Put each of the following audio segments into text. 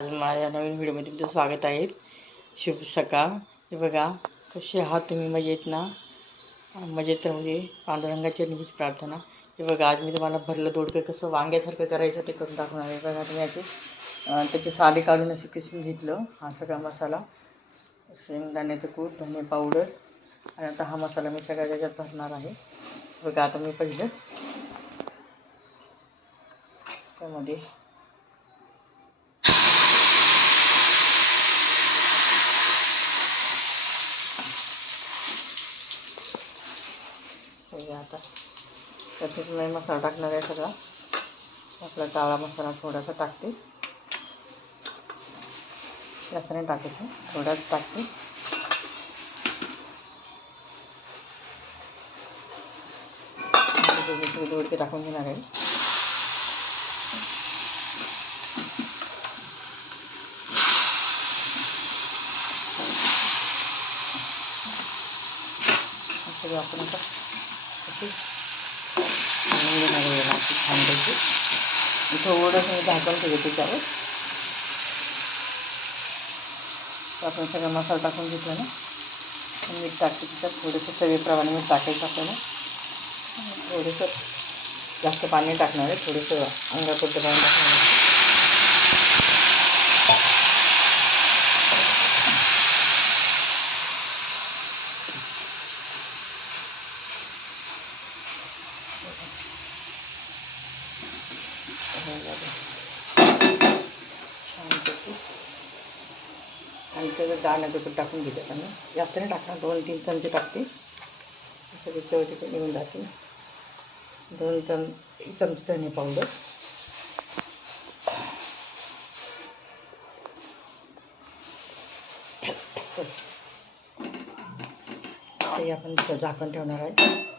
आज माझ्या नवीन व्हिडिओमध्ये तुमचं स्वागत आहे. शुभ सकाळ. हे बघा कसे आहात तुम्ही? मजेत ना? मजेत तर म्हणजे पांडुरंगाची नेहमीच प्रार्थना. हे बघा आज मी तुम्हाला भरलं दोडकं कसं वांग्यासारखं करायचं ते करून दाखवणार आहे. बघा तुम्ही असे त्याचे साले काढून असे किसून घेतलं हा सगळा मसाला. शेंगदाण्याचं कूट धने पावडर. आणि आता हा मसाला मी सगळ्या त्याच्यात भरणार आहे. बघा आता मी पहिलं त्यामध्ये आता त्यातच नाही मसाला टाकणार आहे सगळा. आपला काळा मसाला थोडासा टाकते. जास्त नाही टाकत मी थोडाच टाकते. दोडके टाकून घेणार आहे. आपण आता असे घालून अशी थोडंसं मी झाकण ठेवते त्याच्यावर. तर आपण सगळा मसाला टाकून घेतला ना. मीठ टाकते त्याच्यात थोडंसं चवीप्रमाणे मीठ टाकायचं आपल्याला. थोडंसं जास्त पाणी टाकणार आहे. थोडंसं अंगापुरतं पाणी टाकणार आहे. छानपैकी आणि त्याचं दाण्याचं पीठ टाकून घेते मी जास्त नाही टाकणार दोन तीन चमचे टाकते सगळे चव तिथे येऊन जाते दोन चम एक चमचे धने पावडर ते आपण झाकण ठेवणार आहे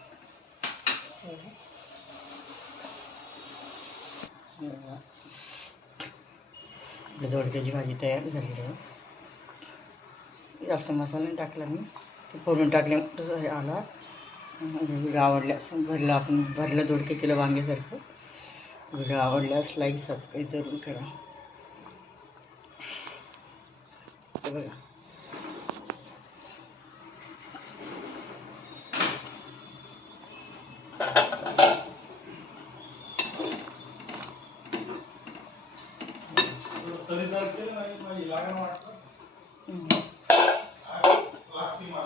आपली दोडक्याची भाजी तयार झालेली आहे जास्त मसाला टाकला मी. ते फोडून टाकले तसं हे आला. म्हणजे व्हिडिओ आवडल्यास भरलं आपण भरलं दोडके केलं वांग्यासारखं. व्हिडिओ आवडल्यास लाईक सबस्क्राईब जरूर करा. बघा. ಕೇಳನೈ ಮಾಡಿ ಲಾಗನ ಮಾಡ್ತಾ ಹಾ ರಾಖಿ ಮಾ